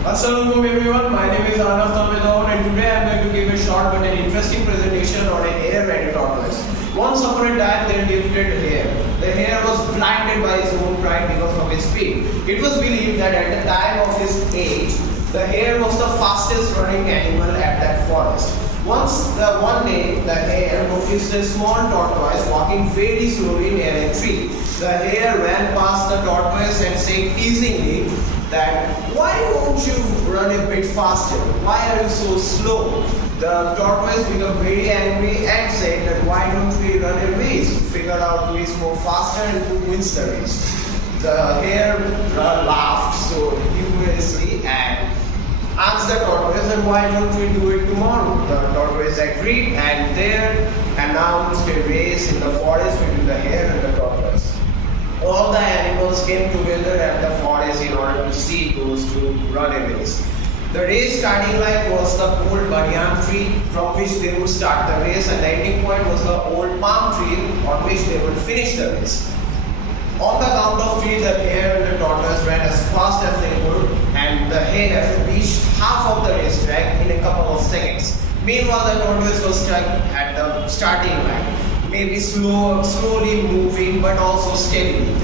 Assalamualaikum everyone, my name is Arnav Tambedaun and today I am going to give a short but an interesting presentation on a hare-rabbit tortoise. Once upon a time there lived a hare. The hare was blinded by his own pride because of his speed. It was believed that at the time of his age, the hare was the fastest running animal at that forest. One day, the hare noticed a small tortoise walking very slowly near a tree. The hare ran past the tortoise and said teasingly that, "Why don't you run a bit faster? Why are you so slow?" The tortoise became very angry and said that, "Why don't we run a race to figure out who is more faster and who wins the race?" The hare laughed so humorously and asked the tortoise, "And why don't we do it tomorrow?" The tortoise agreed and there announced a race in the forest between the hare and the tortoise. All the animals came together at the forest in order to see those two run a race. The race starting line was the old banyan tree from which they would start the race, and the ending point was the old palm tree on which they would finish the race. On the count of three, the hare and the tortoise ran as fast as they could, and the hare reached half of the racetrack in a couple of seconds. Meanwhile, the tortoise was stuck at the starting line, maybe slowly moving but also steadily.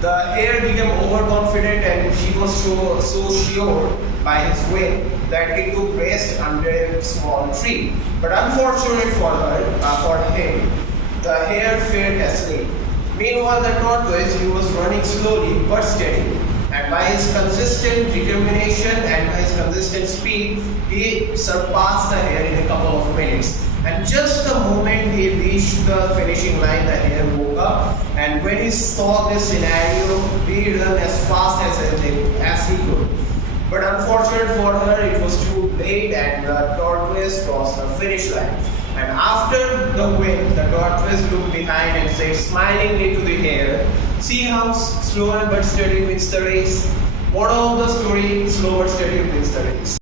The hare became overconfident and he was so sure by his win that he took rest under a small tree. But unfortunately for him, the hare fell asleep. Meanwhile, the tortoise, he was running slowly but steadily, and by his consistent determination and by his consistent speed, he surpassed the hare in a couple of minutes. And just the moment he reached the finishing line, the hare woke up, and when he saw this scenario, he ran as fast as he could. But unfortunately for her, it was too late and the tortoise crossed the finish line. And after the win, the tortoise looked behind and said smilingly to the hare, "See how slow but steady wins the race." Moral of the story, slow but steady wins the race.